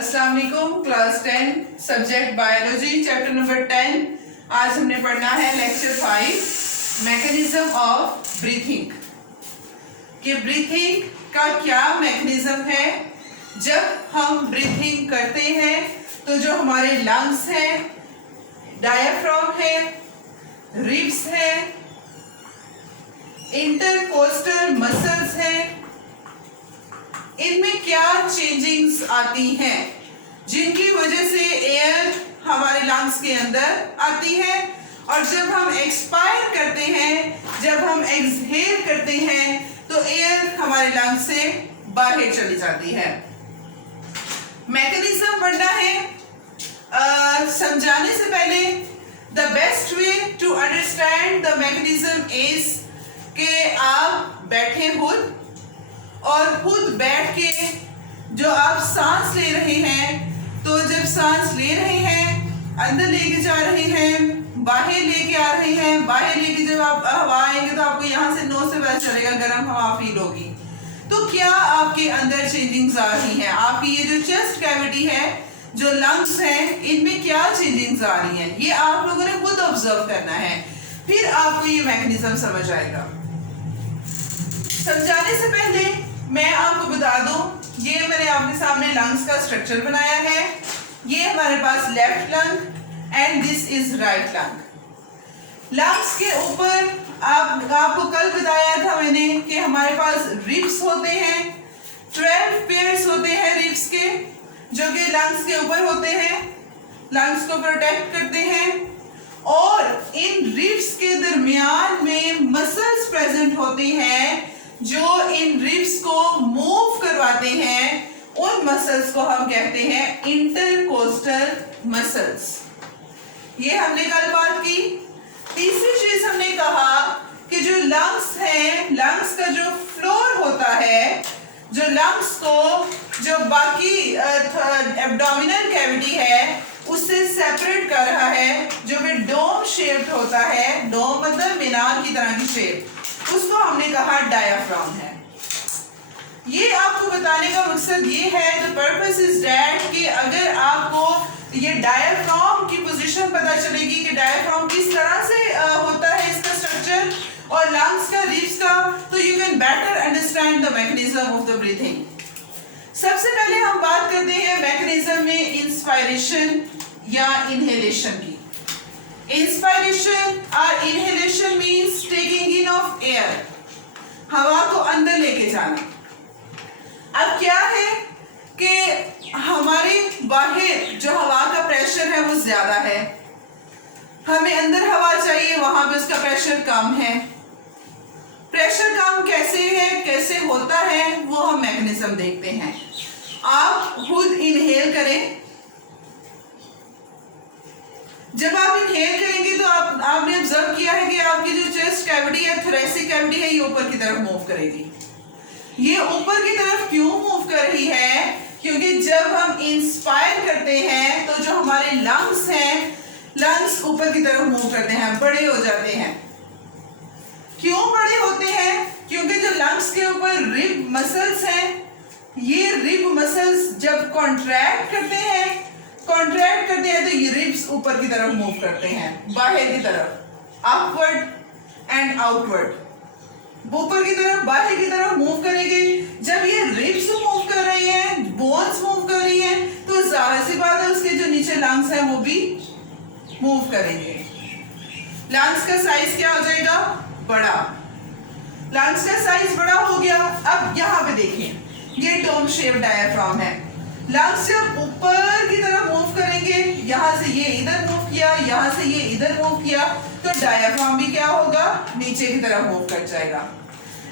अस्सलाम वालेकुम। Class 10 subject biology chapter number 10। आज हमने पढ़ना है लेक्चर 5 मैकेनिज्म ऑफ ब्रीथिंग। कि ब्रीथिंग का क्या मैकेनिज्म है। जब हम ब्रीथिंग करते हैं तो जो हमारे लंग्स हैं, डायफ्राम है, रिब्स है, इंटरकोस्टल मसल्स हैं, इनमें क्या चेंजिंग्स आती हैं जिनकी वजह से एयर हमारे लंग्स के अंदर आती है। और जब हम एक्सपायर करते हैं, जब हम एक्सहेल करते हैं तो एयर हमारे लंग्स से बाहर चली जाती है। मैकेनिज्म पढ़ना है। समझाने से पहले the best way to understand the mechanism is कि आप बैठे खुद और खुद बैठ के जो आप सांस ले रहे हैं, तो जब सांस ले रहे हैं अंदर लेके जा रहे हैं, बाहर लेके आ रहे हैं, बाहर लेके जब आप हवा आएंगे तो आपको यहाँ से नोज से पता चलेगा गर्म हवा फील होगी। तो क्या आपके अंदर चेंजिंग्स आ रही हैं, आपकी ये जो चेस्ट कैविटी है, जो लंग्स हैं, इनमें क्या चेंजिंग्स आ रही हैं, ये आप लोगों ने खुद ऑब्जर्व करना है, फिर आपको ये मैकेनिज्म समझ आएगा। समझाने से पहले मैं आपको बता दूं, ये मैंने आपके सामने लंग्स का स्ट्रक्चर बनाया है। ये हमारे पास left lung and this is right lung. Lungs के ऊपर आपको कल बताया था मैंने कि हमारे पास रिब्स होते हैं, 12 पेयर्स होते हैं रिब्स के, जो कि लंग्स के ऊपर होते हैं, लंग्स को प्रोटेक्ट करते हैं। और इन रिब्स के दरमियान में मसल्स प्रेजेंट होते हैं जो इन रिब्स को मूव करवाते हैं। उन मसल्स को हम कहते हैं इंटरकोस्टल मसल्स। ये हमने कल बात की। तीसरी चीज हमने कहा कि जो लंग्स हैं, लंग्स का जो फ्लोर होता है, जो लंग्स को जो बाकी एब्डोमिनल कैविटी है उससे सेपरेट कर रहा है, जो कि डोम शेप्ड होता है, डोम मतलब मीनार की तरह की शेप, उसको हमने कहा डायाफ्राम है। ये आपको बताने का मकसद ये है, द पर्पस इज दैट कि अगर आपको ये डायाफ्राम की पोजीशन पता चलेगी कि डायाफ्राम किस तरह से होता है इसका स्ट्रक्चर, और लंग्स का, रिब्स का, तो you can better understand the mechanism of the breathing. सबसे पहले हम बात करते हैं मैकेनिज्म में इंस्पायरेशन या इनहेलेशन की। इंस्पायरेशन और inhalation means taking in of air, हवा को अंदर लेके जाना। अब क्या है कि हमारे बाहर जो हवा का प्रेशर है वो ज्यादा है, हमें अंदर हवा चाहिए, वहां पे उसका प्रेशर कम है। प्रेशर कम कैसे है, कैसे होता है, वो हम मैकेनिज्म देखते हैं। आप खुद इनहेल करें। जब आप इनहेल करेंगे तो आपने ऑब्जर्व किया है कि आपकी जो चेस्ट कैविटी है, थोरेसिक कैविटी है, ये ऊपर की तरफ मूव करेगी। ये ऊपर की तरफ क्यों मूव कर रही है? क्योंकि जब हम इंस्पायर करते हैं तो जो हमारे लंग्स हैं, लंग्स ऊपर की तरफ मूव करते हैं, बड़े हो जाते हैं। क्यों बड़े होते हैं? क्योंकि जो लंग्स के ऊपर रिब मसल्स हैं, ये रिब मसल्स जब कॉन्ट्रैक्ट करते हैं तो ये रिब्स ऊपर की तरफ मूव करते हैं, बाहर की तरफ, अपवर्ड एंड आउटवर्ड, ऊपर की तरफ, बाहर की तरफ मूव करेंगे। जब ये रिब्स मूव कर रही हैं, बोन्स मूव कर रही हैं, तो जाहिर सी बात है उसके जो नीचे लंग्स हैं वो भी मूव करेंगे। लंग्स का साइज क्या हो जाएगा? बड़ा। लंग्स का साइज बड़ा हो गया। अब यहाँ पे देखें, ये डोम शेप डायाफ्राम है। लंग्स जब ऊपर की तरफ मूव करेंगे, यहाँ से ये इधर मूव किया, यहाँ से ये इधर मूव किया, तो डायाफ्राम भी क्या होगा? नीचे की तरफ मूव कर जाएगा।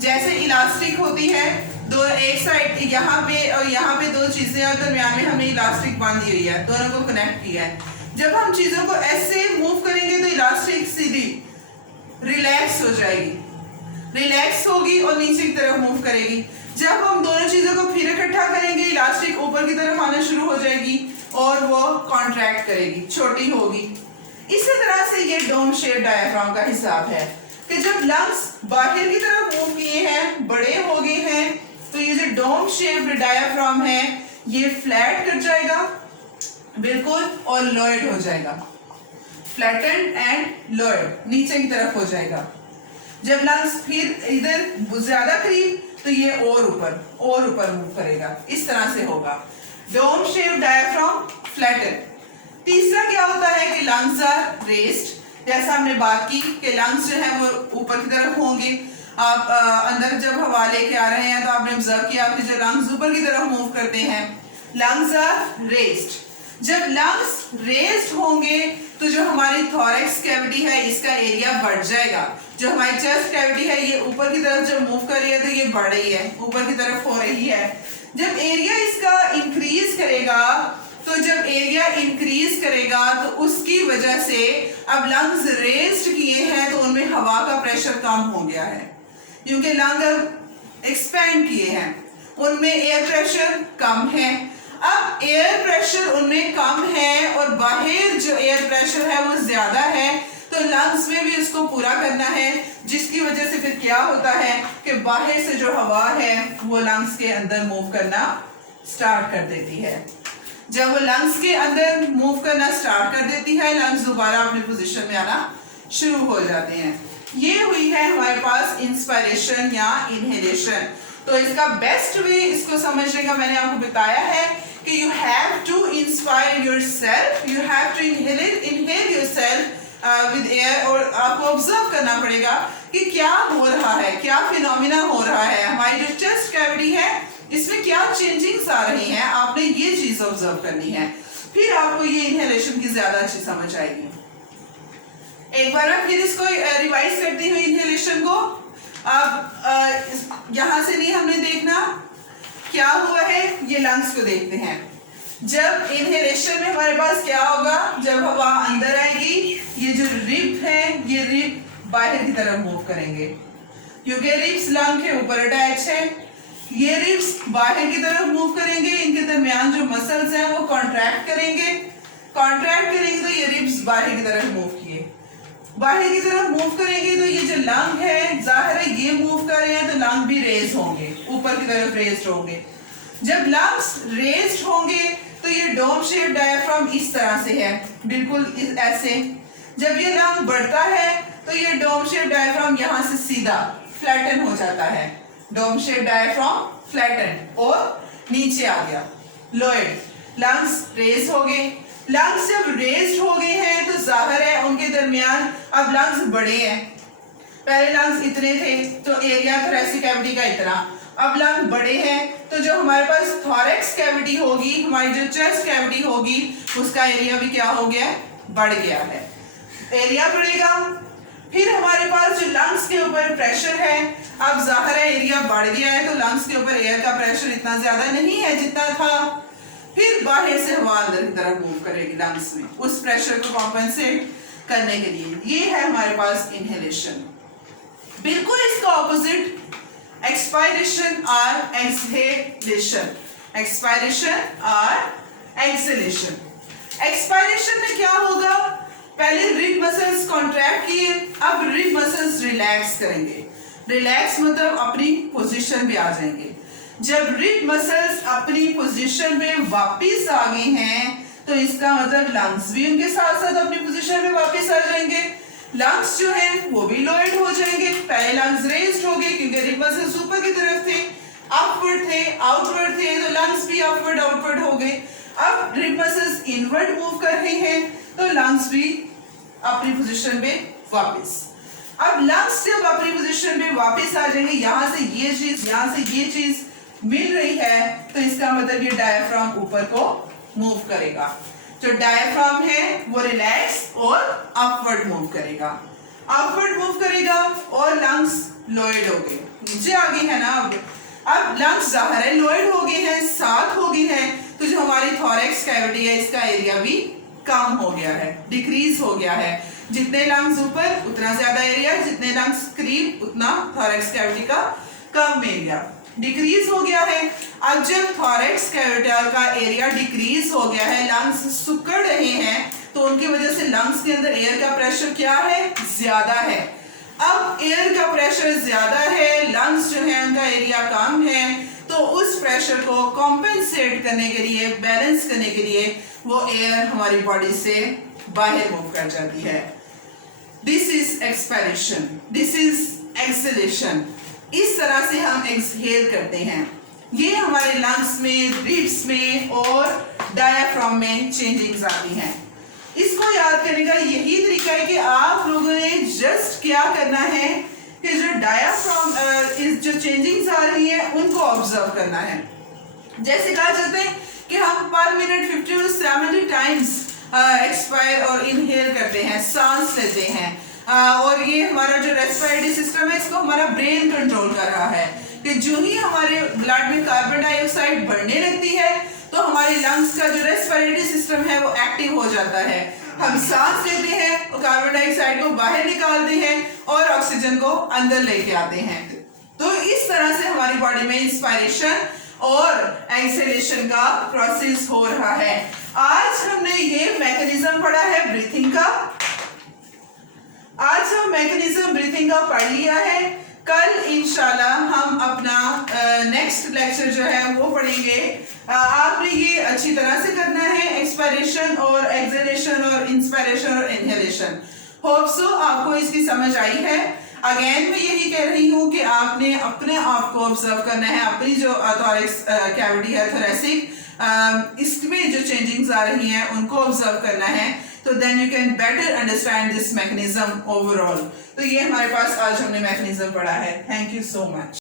जैसे इलास्टिक होती है, दो एक साइड यहाँ पे और यहाँ पे दो चीजें और दरमियान में हमने इलास्टिक बांधी हुई है, दोनों को कनेक्ट किया है। जब हम चीजों को ऐसे मूव करेंगे तो इलास्टिक सीधी रिलैक्स हो जाएगी, रिलैक्स होगी और नीचे की तरफ मूव करेगी। जब हम दोनों चीजों को फिर इकट्ठा करेंगे, इलास्टिक ऊपर की तरफ आना शुरू हो जाएगी और वो कॉन्ट्रैक्ट करेगी, छोटी होगी। इसी तरह से ये डोम शेप डायाफ्राम का हिसाब है कि जब लंग्स बाहर की तरफ मूव किए हैं, बड़े हो गए हैं, तो ये जो डोम शेप्ड डायाफ्राम है ये फ्लैट कर जाएगा बिल्कुल और लोएड हो जाएगा, फ्लैटेंड एंड लोएड नीचे की तरफ हो जाएगा। जब लंग्स फिर इधर ज्यादा करीब तो ये और ऊपर मूव करेगा, इस तरह से होगा। Dome shape diaphragm flatten. तीसरा क्या होता है कि लंग्स आर रेस्ड, जैसा हमने बात की कि लंग्स जो है वो ऊपर की तरफ होंगे। आप अंदर जब हवा लेके आ रहे हैं तो आपने ऑब्जर्व किया कि जो लंग्स ऊपर की तरफ मूव करते हैं, लंग्स आर रेस्ड। जब लंग्स रेस्ड होंगे तो जो हमारी थोरैक्स कैविटी है इसका एरिया बढ़ जाएगा। जो हमारी चेस्ट कैविटी है ये ऊपर की तरफ जब मूव कर रही है तो ये बढ़ रही है, ऊपर की तरफ हो रही है। जब एरिया इसका इंक्रीज करेगा तो उसकी वजह से अब लंग्स रेस्ड किए हैं तो उनमें हवा का प्रेशर कम हो गया है, क्योंकि लंग एक्सपैंड किए हैं, उनमें एयर प्रेशर कम है। अब एयर प्रेशर उनमें कम है और बाहर जो एयर प्रेशर है वो ज्यादा है, तो लंग्स में भी उसको पूरा करना है, जिसकी वजह से फिर क्या होता है कि बाहर से जो हवा है वो लंग्स के अंदर मूव करना स्टार्ट कर देती है। जब वो लंग्स के अंदर मूव करना स्टार्ट कर देती है, लंग्स दोबारा अपनी पोजीशन में आना शुरू हो जाते हैं। ये हुई है हमारे पास इंस्पायरेशन या इनहेलेशन। तो इसका बेस्ट वे इसको समझने का मैंने आपको बताया है कि you have to inspire yourself, you have to inhale yourself with air, और आपको ऑब्जर्व करना पड़ेगा कि क्या हो रहा है, क्या फिनोमिना हो रहा है, हमारी जो चेस्ट कैविटी है इसमें क्या चेंजिंग्स आ रही हैं, आपने ये चीज ऑब्जर्व करनी है, फिर आपको ये इनहेलेशन की ज्यादा अच्छी समझ आएगी। एक बार मैं फिर इसको रिवाइज करती हूँ इनहेलेशन को। अब यहां से नहीं हमने देखना क्या हुआ है, ये लंग्स को देखते हैं। जब इनहेलेशन में हमारे पास क्या होगा, जब हवा अंदर आएगी ये जो रिब है ये रिब बाहर की तरफ मूव करेंगे, क्योंकि रिब्स लंग के ऊपर अटैच है। ये रिब्स बाहर की तरफ मूव करेंगे, इनके दरमियान जो मसल्स हैं वो कॉन्ट्रैक्ट करेंगे तो ये रिब्स बाहर की तरफ मूव किए, बाहर की तरफ मूव करेंगे तो ये जो लंग है जाहिर है ये मूव कर रहे हैं तो लंग भी रेज होंगे, ऊपर की तरफ रेज्ड होंगे। जब लंग्स रेज्ड होंगे तो ये डोम शेप डायफ्राम इस तरह से है, बिल्कुल ऐसे। जब ये लंग बढ़ता है तो ये डोम शेप डायफ्राम यहां से सीधा फ्लैटन हो जाता है, डोम शेप डायफ्राम फ्लैटन और नीचे आ गया लोएड। लंग्स रेज हो गए, लंग्स जब रेज्ड हो गए हैं तो जाहिर है उनके दरमियान अब लंग्स बड़े हैं। पहले लंग्स इतने थे तो एरिया थोरैसिक कैविटी का इतना, अब लंग बड़े हैं तो जो हमारे पास थोरैक्स कैविटी होगी, हमारी जो चेस्ट कैविटी होगी उसका एरिया भी क्या हो गया, बढ़ गया है, एरिया बढ़ेगा। फिर हमारे पास जो लंग्स के ऊपर प्रेशर है, अब जाहिर है एरिया बढ़ गया है तो लंग्स के ऊपर एयर का प्रेशर इतना ज्यादा नहीं है जितना था। फिर बाहर से हवा अंदर की तरफ मूव करेगी लंग्स में, उस प्रेशर को कॉम्पेंसेट करने के लिए। ये है हमारे पास इनहेलेशन। बिल्कुल इसका ऑपोजिट एक्सपायरेशन और एक्सहेलेशन। एक्सपायरेशन और एक्सहेलेशन। एक्सपायरेशन में क्या होगा, पहले रिब मसल्स कॉन्ट्रैक्ट किए, अब रिब मसल्स रिलैक्स करेंगे। रिलैक्स मतलब अपनी पोजीशन पे आ जाएंगे। जब रिब मसल्स अपनी पोजीशन में वापस आ गए हैं तो इसका मतलब लंग्स भी उनके साथ साथ अपनी पोजीशन में वापस आ जाएंगे। लंग्स जो है वो भी लोएड हो जाएंगे। पहले लंग्स रेज्ड हो गए क्योंकि रिब मसल्स ऊपर की तरफ थे, अपवर्ड थे, आउटवर्ड थे, तो लंग्स भी अपवर्ड आउटवर्ड हो गए। अब रिब मसल्स इनवर्ड मूव कर रहे हैं तो लंग्स भी अपनी पोजीशन पे वापस। अब लंग्स जब अपनी पोजीशन पे वापस आ जाएंगे, यहां से ये चीज, यहां से ये चीज मिल रही है तो इसका मतलब ये डायफ्राम ऊपर को मूव करेगा। जो डायफ्राम है वो रिलैक्स और अपवर्ड मूव करेगा, अपवर्ड मूव करेगा और लंग्स लोएड हो गए, नीचे आ गए है ना। अब लंग्स जाहिर है लोएड हो गए हैं, साथ हो गए हैं, तो जो हमारी थोरैक्स कैविटी है इसका एरिया भी कम हो गया है, डिक्रीज हो गया है। जितने लंग्स ऊपर उतना ज्यादा एरिया, जितने लंग्स करीब उतना थोरैक्स कैविटी का कम एरिया, डिक्रीज हो गया है। अब जब थोरैक्स कैविटी का एरिया डिक्रीज हो गया है, लंग्स सुकड़ रहे हैं, तो उनकी वजह से लंग्स के अंदर एयर का प्रेशर क्या है, ज्यादा है। अब एयर का प्रेशर ज्यादा है, लंग्स जो है उनका एरिया कम है, तो उस प्रेशर को कॉम्पेंसेट करने के लिए, बैलेंस करने के लिए वो एयर हमारी बॉडी से बाहर मूव कर जाती है। This is expiration, this is exhalation. इस तरह से हम एक्सहेल करते हैं। ये हमारे लंग्स में, रिब्स में और डायाफ्राम में चेंजिंग्स आती हैं। इसको याद करने का यही तरीका है कि आप लोगों ने जस्ट क्या करना है कि जो डायाफ्राम जो चेंजिंग्स आ रही है उनको ऑब्जर्व करना है। जैसे कहा जाता है कि हम पर मिनट 50 to 70 टाइम्स एक्सपायर और इनहेल करते हैं, सांस लेते हैं। और ये हमारा जो रेस्पिरेटरी सिस्टम है इसको हमारा ब्रेन कंट्रोल कर रहा है कि जो ही हमारे ब्लड में कार्बन डाइऑक्साइड बढ़ने लगती है तो हमारे लंग्स का जो रेस्पिरेटरी सिस्टम है वो एक्टिव हो जाता है। हम सांस लेते हैं और कार्बन डाइऑक्साइड को बाहर निकालते हैं और ऑक्सीजन को अंदर लेके आते हैं। तो इस तरह से हमारी बॉडी में इंस्पायरेशन और एक्सहेलेशन का प्रोसेस हो रहा है। आज हमने ये मैकेनिज्म पढ़ा है ब्रीथिंग का। आज हम मैकेनिज्म ब्रीथिंग का पढ़ लिया है। कल इंशाल्लाह हम अपना नेक्स्ट लेक्चर जो है वो पढ़ेंगे। आपने ये अच्छी तरह से करना है, एक्सपायरेशन और एक्सहेलेशन और इंस्पायरेशन और इनहेलेशन। होप सो आपको इसकी समझ आई है। अगेन मैं यही कह रही हूँ कि आपने अपने आप को ऑब्जर्व करना है, अपनी जो थॉरैक्स कैविटी है, थोरेसिक, इसमें जो चेंजिंग्स आ रही हैं उनको ऑब्जर्व करना है। तो then you can better understand this mechanism overall. तो ये हमारे पास आज हमने मैकेनिज्म पढ़ा है। Thank you so much.